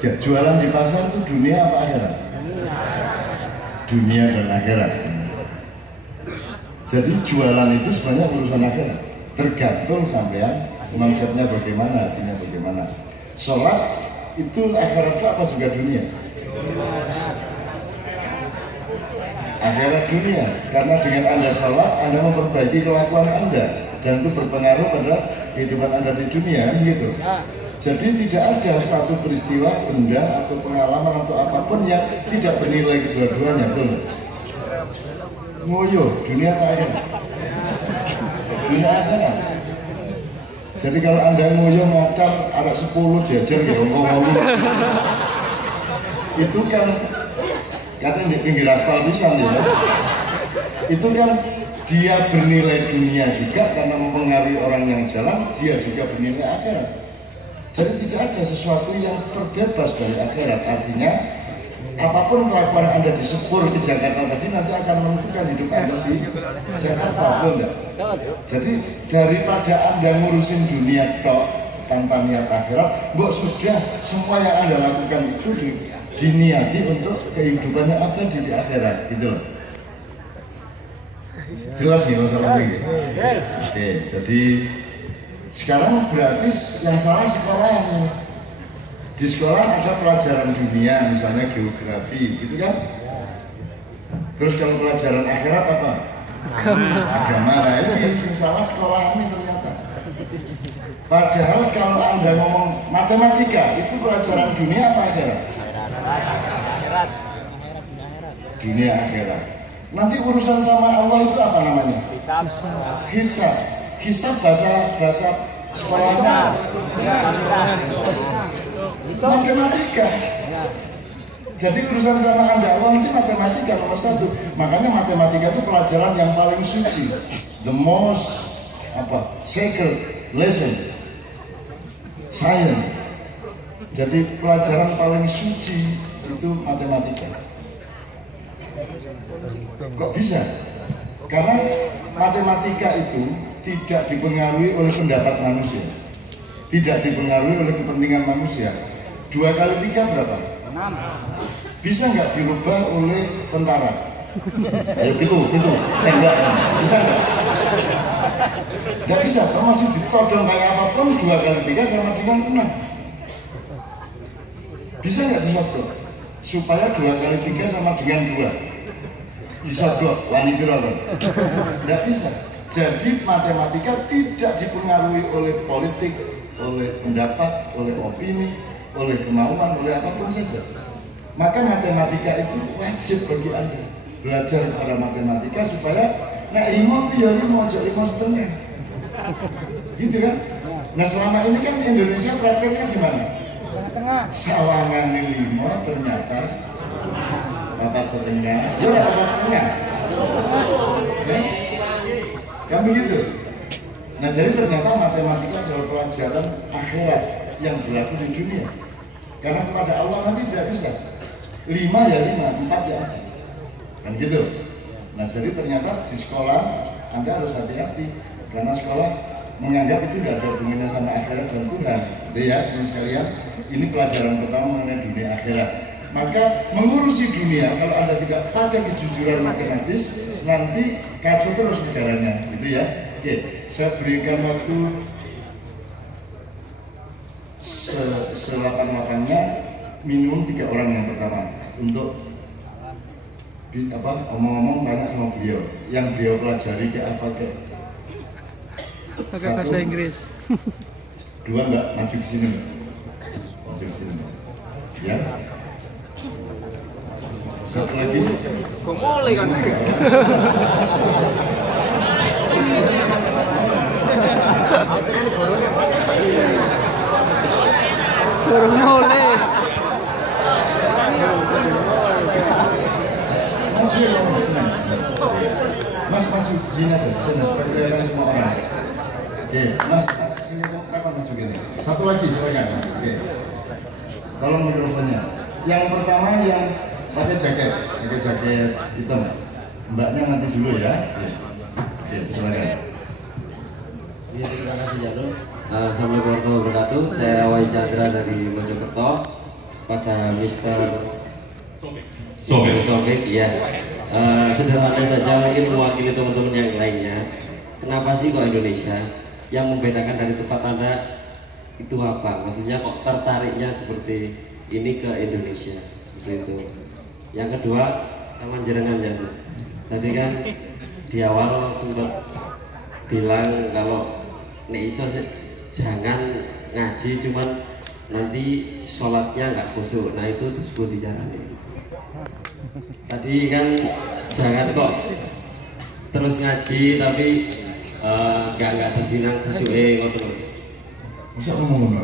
Ya, jualan di pasar itu dunia apa akhirat? Dunia dan akhirat. Jadi jualan itu sebenarnya urusan akhirat. Tergantung sampean konsepnya bagaimana, hatinya bagaimana. Sholat itu akhirat apa juga dunia? Akhirat dunia. Karena dengan Anda sholat, Anda memperbaiki kelakuan Anda, dan itu berpengaruh pada kehidupan Anda di dunia, gitu. Jadi tidak ada satu peristiwa, benda atau pengalaman atau apapun yang tidak bernilai kedua-duanya, betul? Ngoyo, dunia tak akhirat. Dunia akhirat. Jadi kalau Anda ngoyo motor ada 10 jajar ya, ngomong itu kan di pinggir aspal pisan ya. Itu kan dia bernilai dunia juga karena mempengaruhi orang yang jalan, dia juga bernilai akhirat. Jadi tidak ada sesuatu yang terbebas dari akhirat. Artinya apapun kelakuan Anda di Sepur ke Jakarta tadi nanti akan menentukan hidup Anda di Jakarta, betul enggak? Jadi daripada Anda ngurusin dunia tok tanpa niat akhirat, mbok sudah semua yang Anda lakukan itu diniati untuk kehidupannya abadi di akhirat, gitu loh. Jelas nih masalah ini. Oke, jadi sekarang berarti yang salah sekolahnya. Di sekolah ada pelajaran dunia, misalnya geografi, gitu kan? Terus kalau pelajaran akhirat apa? Agama. Nah ini yang salah sekolahannya ternyata. Padahal kalau Anda ngomong matematika, itu pelajaran dunia apa akhirat? Dunia akhirat. Nanti urusan sama Allah itu apa namanya? Hisab. Hisab bahasa sekolahnya matematika. Jadi urusan sama Anda Allah itu matematika nomor 1. Makanya matematika itu pelajaran yang paling suci, the most sacred lesson, science. Jadi pelajaran paling suci itu matematika. Kok bisa? Karena matematika itu tidak dipengaruhi oleh pendapat manusia, tidak dipengaruhi oleh kepentingan manusia. 2 kali 3 berapa? 6. Bisa nggak dirubah oleh tentara? Ayo itu tembak, bisa nggak? Nggak bisa, kalau masih ditodong kayak apapun 2 kali 3 sama dengan 6. Bisa nggak disodok? Supaya 2 kali 3 sama dengan 2 disodok, wani kira-kira. Nggak bisa. Jadi matematika tidak dipengaruhi oleh politik, oleh pendapat, oleh opini, oleh kemauan, oleh apapun saja. Maka matematika itu wajib bagi Anda belajar pada matematika supaya nek 5 ya 5 aja 5 setengah. Gitu kan? Nah selama ini kan Indonesia prakteknya gimana? Tengah. Sawangan 5 ternyata 4 setengah, ya udah 4 setengah. Kan begitu? Nah jadi ternyata matematika adalah pelajaran akhirat yang berlaku di dunia. Karena kepada Allah nanti tidak bisa 5 ya 5, 4 ya 4. Kan gitu. Nah jadi ternyata di sekolah Anda harus hati-hati karena sekolah menganggap itu tidak ada hubungannya sama akhirat dan Tuhan. Itu ya teman sekalian. Ini pelajaran pertama mengenai dunia akhirat. Maka mengurusi dunia kalau Anda tidak pakai kejujuran matematis nanti kacau terus bicaranya, gitu ya. Oke, saya berikan waktu selapang-lapangnya minimum 3 orang yang pertama untuk omong-omong tanya sama beliau yang beliau pelajari kayak apa kayak Pakai bahasa Inggris. 2 enggak maju ke sini enggak? Maju ke sini enggak? Ya. Satu lagi. Kok mulai kan? Baru mulai. Maju ya, Mas maju sini aja, sini supaya kelihatan semua orang. Oke, Mas sini kapan maju gini? Satu lagi silakan Mas. Oke. Tolong mikrofonnya. Yang pertama yang pakai jaket hitam. Mbaknya nanti dulu ya. Oke, silakan. Ya, terima kasih Janul. Assalamualaikum warahmatullahi wabarakatuh. Saya Wai Chandra dari Mojokerto. Pada Mr. Sofik, ya. Sederhana saja mungkin mewakili teman-teman yang lainnya. Kenapa sih kok Indonesia? Yang membedakan dari tempat Anda itu apa? Maksudnya kok tertariknya seperti ini ke Indonesia seperti itu. Yang kedua sama jenengan ya. Tadi kan di awal sempat bilang kalau nek iso jangan ngaji cuman nanti sholatnya nggak khusyuk. Nah itu disebut dijarani. Tadi kan jangan kok terus ngaji tapi nggak tertinang khusyuk ngoten. Masa ngomong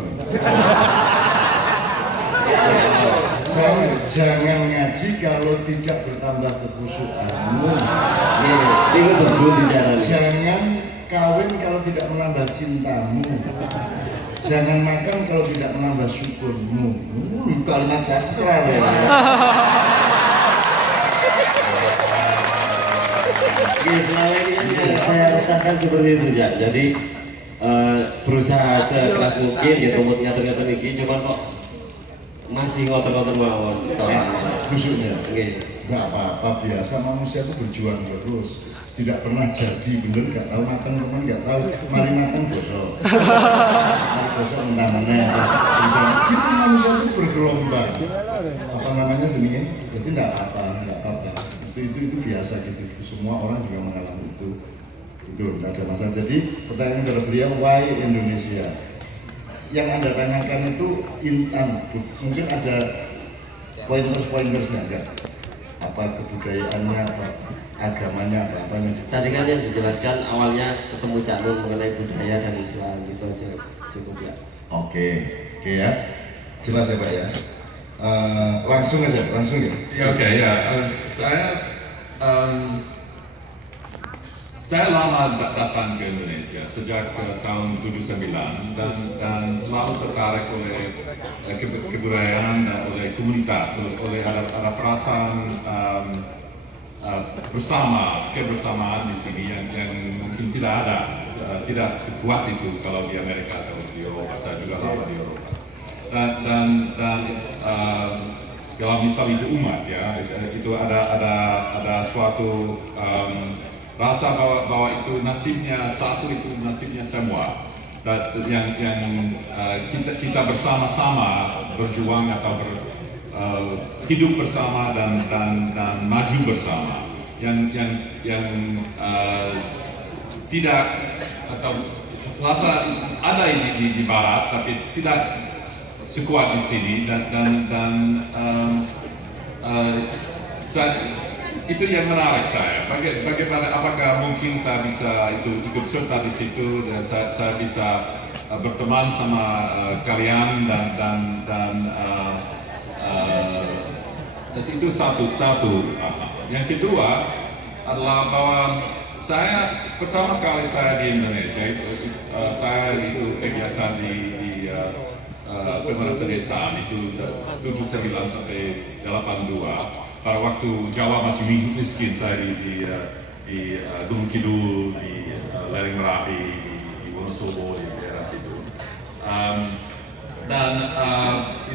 jangan ngaji kalau tidak bertambah kekhusyukanmu. Ini disebut dijarani. Jangan kawin kalau tidak menambah cintamu. Jangan makan kalau tidak menambah syukurmu. Kalimat sastra ya. Selama ini saya rasakan seperti itu ya. Jadi berusaha sekeras mungkin ya tumutnya ternyata niki cuman kok masih ngotot-ngotot mawon. Khusyuknya. Nggak apa-apa, biasa manusia itu berjuang terus. Tidak pernah jadi, bener nggak tahu matang teman nggak tahu. Mari matang bosok. Mari bosok mentah mana. Gitu manusia itu bergelombang. Apa namanya sendiri? Jadi nggak apa-apa. Itu biasa gitu. Semua orang juga mengalami itu. Itu nggak ada masalah. Jadi pertanyaan kepada beliau, why Indonesia? Yang Anda tanyakan itu mungkin ada pointers-pointersnya enggak? Apa kebudayaannya, apa agamanya, apa apanya? Tadi kan yang dijelaskan awalnya ketemu Cak Nun mengenai budaya dan Islam itu aja cukup ya. Oke ya, jelas ya Pak ya. Langsung aja, langsung ya. Ya oke ya, saya lama datang ke Indonesia sejak tahun 79 dan selalu tertarik oleh kebudayaan dan oleh komunitas, oleh ada perasaan kebersamaan di sini yang mungkin tidak ada, tidak sekuat itu kalau di Amerika atau di Eropa. Saya juga lama di Eropa dan kalau misal itu umat ya, itu ada suatu rasa bahwa itu nasibnya satu, itu nasibnya semua. Yang kita bersama-sama berjuang atau hidup bersama dan maju bersama. Yang tidak atau rasa ada di barat tapi tidak sekuat di sini dan itu yang menarik saya. Bagaimana, apakah mungkin saya bisa ikut serta di situ dan saya bisa berteman sama kalian dan itu satu. Yang kedua adalah bahwa saya pertama kali saya di Indonesia saya itu kegiatan di pedesaan itu 79 sampai 82. Pada waktu Jawa masih miskin, saya di Gunung Kidul, di Lereng Merapi, di Wonosobo, di daerah situ.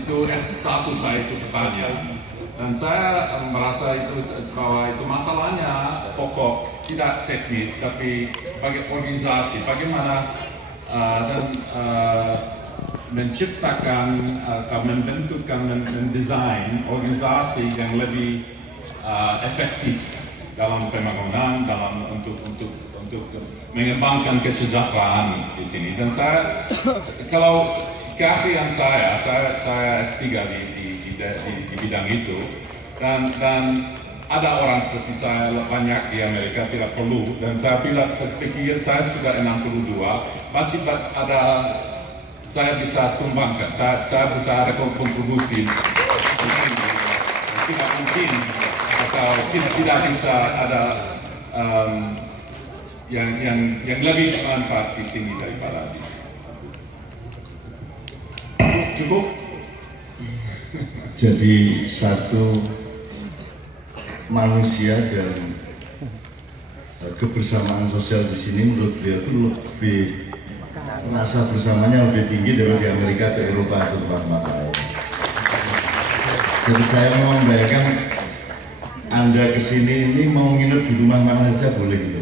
Itu S1 saya itu pertanyaan. Dan saya merasa bahwa itu masalahnya pokok, tidak teknis, tapi bagi organisasi, bagaimana menciptakan atau membentukkan, mendesain organisasi yang lebih efektif dalam pembangunan, untuk mengembangkan kesejahteraan di sini. Dan saya, kalau keahlian saya S3 di bidang itu, dan ada orang seperti saya banyak di Amerika tidak perlu, dan saya pikir saya sudah 62, masih ada. Saya bisa sumbangkan, saya bisa ada kontribusi. Tidak mungkin atau tidak bisa ada yang lebih bermanfaat di sini daripada di sini. Cukup? Jadi satu manusia dan kebersamaan sosial di sini menurut beliau itu lebih, rasa bersamanya lebih tinggi daripada di Amerika atau Eropa atau tempat lain. Jadi saya mau membayangkan Anda kesini ini mau nginep di rumah mana saja boleh gitu.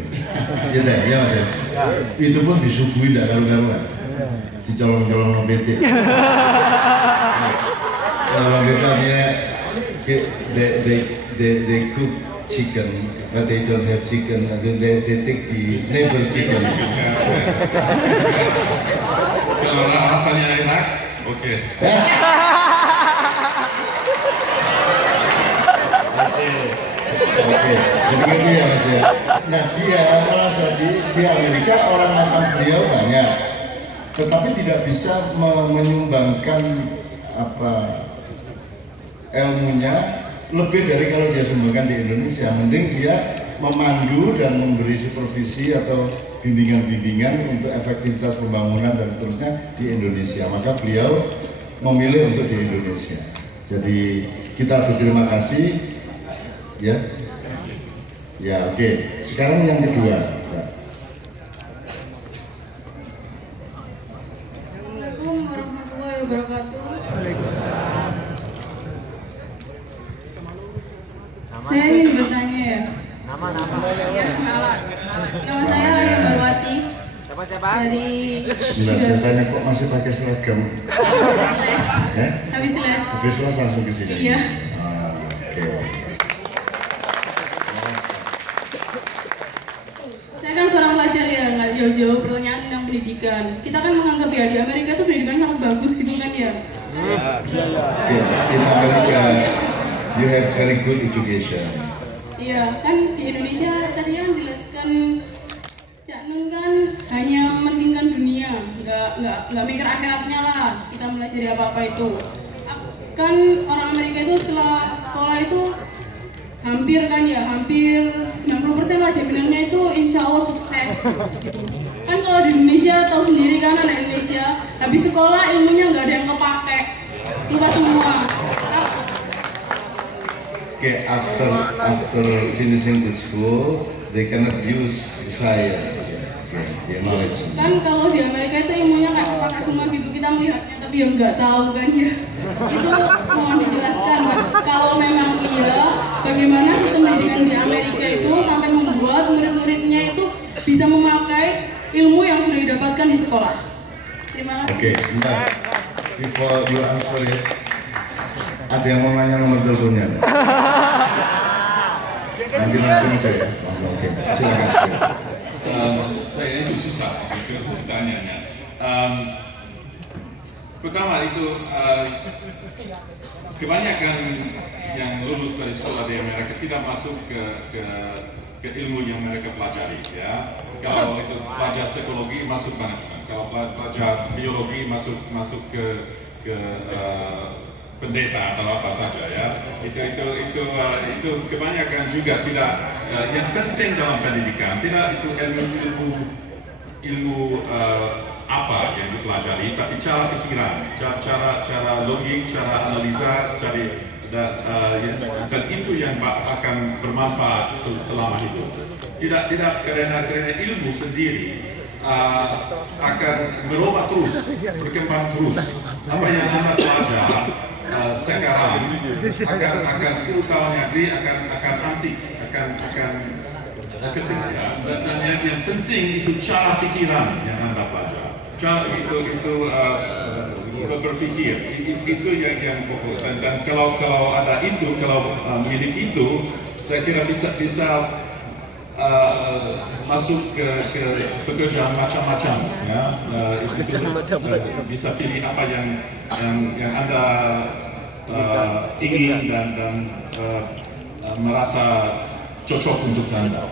Gitu ya Mas ya? Itu pun disuguhi tidak karu-karuan. Dicolong-colong PT. Kalau kita they cook chicken, but they don't have chicken, and then they take the neighbor's chicken. Kalau rasanya enak, oke. Oke, jadi gitu ya Mas ya. Nah dia merasa di Amerika orang macam beliau banyak, tetapi tidak bisa menyumbangkan ilmunya lebih dari kalau dia sumbangkan di Indonesia. Mending dia memandu dan memberi supervisi atau bimbingan-bimbingan untuk efektivitas pembangunan dan seterusnya di Indonesia. Maka beliau memilih untuk di Indonesia. Jadi kita berterima kasih ya. Ya oke. Sekarang yang kedua. Assalamualaikum warahmatullahi wabarakatuh. Saya ingin bertanya ya. Nama. Ya, nama saya Ayu Barwati. Siapa? Dari Sebentar, saya tanya kok masih pakai seragam? les. Habis les. Habis les langsung ke sini? Iya. Oke. Saya kan seorang pelajar ya, nggak jauh-jauh pertanyaan tentang pendidikan. Kita kan menganggap ya di Amerika tuh pendidikan sangat bagus gitu kan ya. In America, you have very good education. Iya, kan di Indonesia tadi kan jelaskan Cak Nun kan hanya mementingkan dunia, nggak mikir akhiratnya lah. Kita melajari apa-apa itu. Kan orang Amerika itu setelah sekolah itu hampir 90% lah jaminannya itu insya Allah sukses. Kan kalau di Indonesia tahu sendiri kan anak Indonesia habis sekolah ilmunya nggak ada yang kepake, lupa semua. Okay, after finishing the school, they cannot use the science, the knowledge. Kan kalau di Amerika itu ilmunya kayak kepake semua gitu. kita melihatnya tapi yang nggak tahu kan ya. Itu mohon dijelaskan Mas. Kalau memang iya, bagaimana sistem pendidikan di Amerika itu sampai membuat murid-muridnya itu bisa memakai ilmu yang sudah didapatkan di sekolah. Terima kasih. Oke, sebentar. Before you answer it, ada yang mau nanya nomor teleponnya? Nanti langsung aja ya. Oke, silakan. Saya itu susah itu pertanyaannya. Pertama itu kebanyakan yang lulus dari sekolah di Amerika tidak masuk ke ilmu yang mereka pelajari, ya. Kalau itu pelajar psikologi masuk banget, kalau pelajar biologi masuk ke pendeta atau apa saja, ya. Itu kebanyakan juga tidak yang penting dalam pendidikan tidak itu ilmu apa yang dipelajari, tapi cara pikiran, cara logik, cara analisa, dan itu yang akan bermanfaat selama hidup. Tidak karena ilmu sendiri akan berubah terus, berkembang terus. Apa yang Anda pelajari sekarang akan 10 tahun nanti akan antik, akan ketinggalan. Dan yang penting itu cara pikiran yang Anda pelajari. Cara itu berpikir itu yang pokok. Dan kalau ada itu, kalau milik itu, saya kira bisa masuk ke pekerjaan macam-macam, ya. Bisa pilih apa yang Anda ingin dan merasa cocok untuk Anda.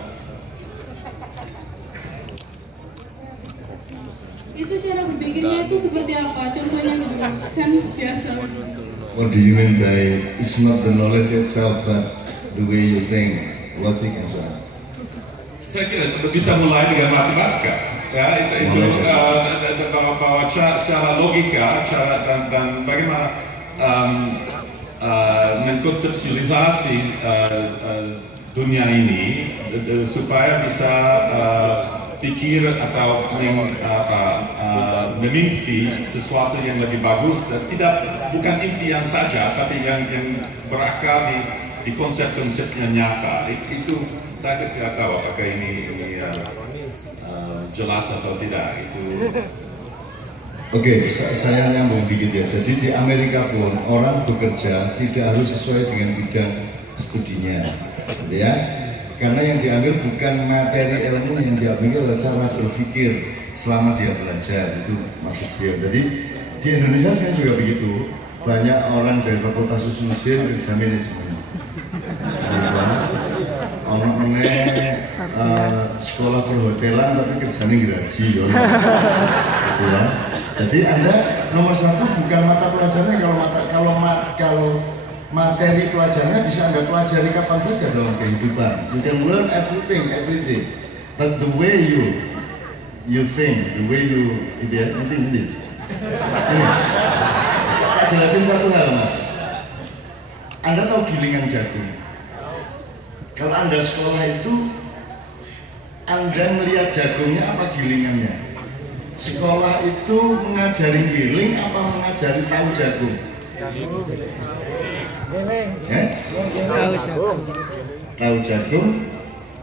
Itu cara berpikirnya itu seperti apa? Contohnya kan biasa. What do you mean by it's not the knowledge itself, but the way you think, logic and so on? Saya kira bisa mulai dengan matematika, ya. Itu bahwa cara logika, dan bagaimana mengkonseptualisasi dunia ini supaya bisa pikir atau memimpi sesuatu yang lebih bagus, dan bukan impian saja, tapi yang berakar di konsep-konsep yang nyata. Itu saya tidak tahu apakah ini jelas atau tidak. Itu. Oke, saya nyambung dikit ya. Jadi di Amerika pun orang bekerja tidak harus sesuai dengan bidang studinya, ya. Karena yang diambil bukan materi ilmu, yang diambil adalah cara berpikir selama dia belajar, itu maksud dia. Jadi di Indonesia sebenarnya juga begitu. Banyak orang dari Fakultas Usuluddin kerja manajemen. Orang sekolah perhotelan tapi kerjanya gaji, gitu ya. Jadi Anda nomor satu bukan mata pelajarannya, kalau materi pelajarannya bisa Anda pelajari kapan saja dalam kehidupan. You can learn everything every day. But the way you think, the way you ini. Tak jelasin satu hal, Mas. Anda tahu gilingan jagung? Kalau Anda sekolah itu, Anda melihat jagungnya apa gilingannya? Sekolah itu mengajari giling apa mengajari tahu jagung? Tahu jagung. Tahu jagung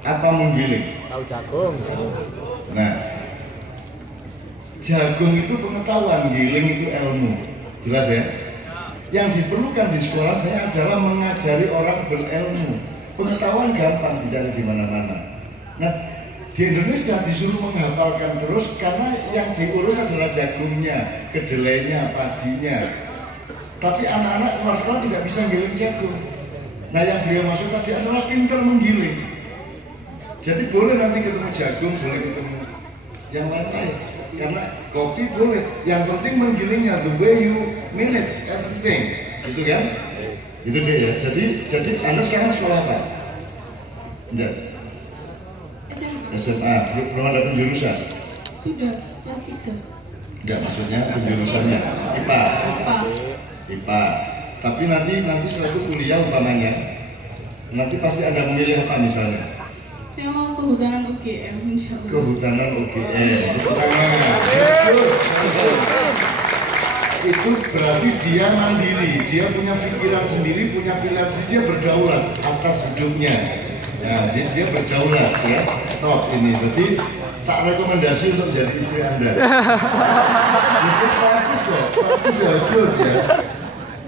apa menggiling? Tahu jagung. Nah, jagung itu pengetahuan, giling itu ilmu. Jelas ya? Yang diperlukan di sekolah sebenarnya adalah mengajari orang berilmu. Pengetahuan gampang dicari di mana-mana. Nah, di Indonesia disuruh menghafalkan terus karena yang diurus adalah jagungnya, kedelainya, padinya. Tapi anak-anak keluar tidak bisa giling jagung. Nah, yang beliau maksud tadi adalah pintar menggiling. Jadi boleh nanti ketemu jagung, boleh ketemu yang lain-lain. Karena kopi boleh, yang penting menggilingnya, the way you manage everything, gitu kan? Itu dia ya. Jadi Anda sekarang sekolah apa? Enggak. SMA. Belum ada penjurusan? Sudah, kelas 3. Enggak, maksudnya penjurusannya IPA. IPA. Tapi nanti setelah itu kuliah umpamanya, nanti pasti Anda memilih apa misalnya? Saya mau kehutanan UGM, insya Allah. Kehutanan UGM. itu berarti dia mandiri, dia punya pikiran sendiri, punya pilihan sendiri, dia berdaulat atas hidupnya. Ya, dia berdaulat ya. Top ini, jadi tak rekomendasi untuk menjadi istri Anda. Itu praktis loh, praktis ya, good ya.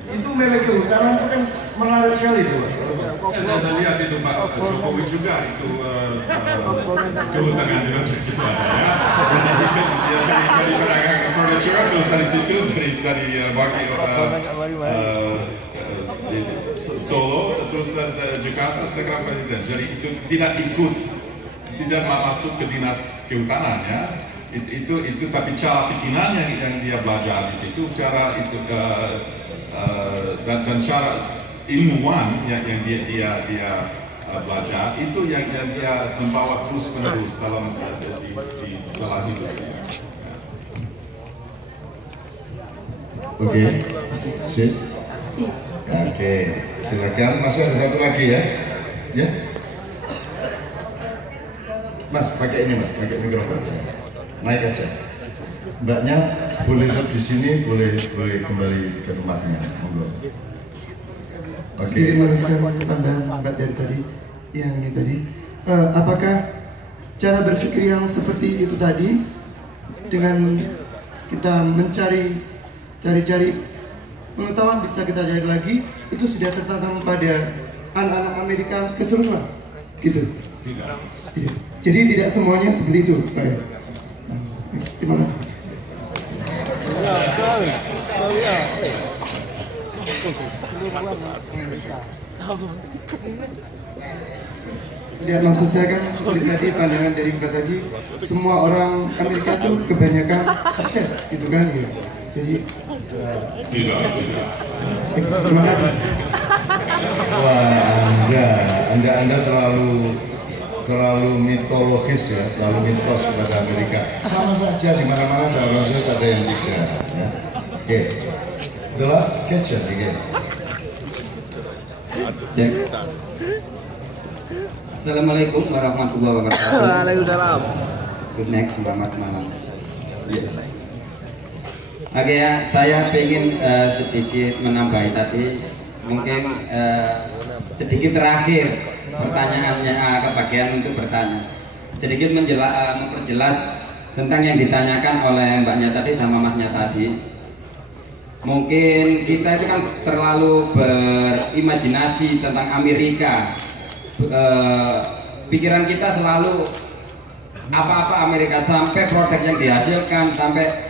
Itu milik kehutanan itu kan menarik sekali tuh. Saya lihat itu Pak Jokowi juga itu kehutanan juga kita ya. Dari pedagang furniture terus dari situ dari wakil Solo terus Jakarta sekarang presiden. Jadi itu tidak masuk ke dinas kehutanan ya. Itu tapi cara pikirannya yang dia belajar di situ, cara itu dan cara ilmuwan yang dia belajar itu yang dia membawa terus menerus dalam hidupnya. Oke, sip. Oke, silakan. Masih ada satu lagi ya, ya. Mas, pakai ini mas, pakai mikrofon. Naik aja. Mbaknya boleh tetap di sini, boleh kembali ke tempatnya. Monggo. Oke. Meneruskan tambahan Mbak dari tadi, yang ini tadi. Apakah cara berpikir yang seperti itu tadi dengan kita mencari pengetahuan bisa kita cari lagi, itu sudah tertanam pada anak-anak Amerika keseluruhan, gitu? Tidak. Jadi tidak semuanya seperti itu, Pak. Terima kasih. Lihat maksud saya kan seperti tadi pandangan dari Mbak tadi, semua orang Amerika tuh kebanyakan sukses, gitu kan? Ya. Jadi Tidak. terima kasih. Wah, anda terlalu mitologis ya, terlalu mitos kepada Amerika. Sama saja di mana-mana ada orang sukses, ada yang tidak. Ya. Oke, the last question again. Cek. Assalamualaikum warahmatullahi wabarakatuh. Waalaikumsalam. Good next, selamat malam. Yes. Oke ya, saya ingin sedikit menambahi tadi, mungkin sedikit terakhir pertanyaannya kebagian untuk bertanya, sedikit memperjelas tentang yang ditanyakan oleh mbaknya tadi sama masnya tadi. Mungkin kita itu kan terlalu berimajinasi tentang Amerika, pikiran kita selalu apa-apa Amerika, sampai produk yang dihasilkan, sampai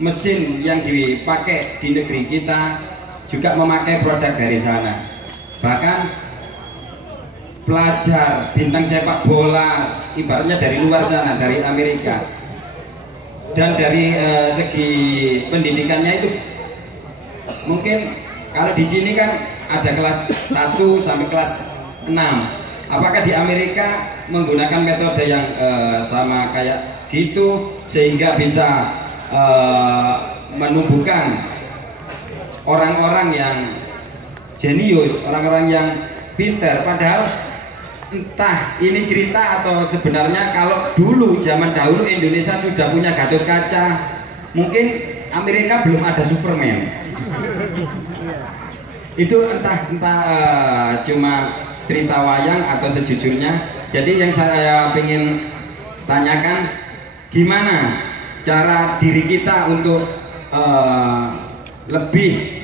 mesin yang dipakai di negeri kita juga memakai produk dari sana. Bahkan pelajar bintang sepak bola ibaratnya dari luar sana, dari Amerika. Dan dari segi pendidikannya itu mungkin kalau di sini kan ada kelas 1 sampai kelas 6. Apakah di Amerika menggunakan metode yang sama kayak gitu sehingga bisa menumbuhkan orang-orang yang jenius, orang-orang yang pintar? Padahal entah ini cerita atau sebenarnya kalau dulu zaman dahulu Indonesia sudah punya Gatot Kaca, mungkin Amerika belum ada Superman. Itu entah cuma cerita wayang atau sejujurnya. Jadi yang saya ingin tanyakan, gimana cara diri kita untuk lebih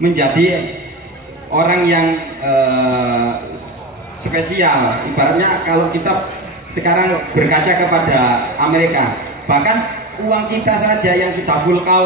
menjadi orang yang spesial. Ibaratnya kalau kita sekarang berkaca kepada Amerika, bahkan uang kita saja yang sudah full color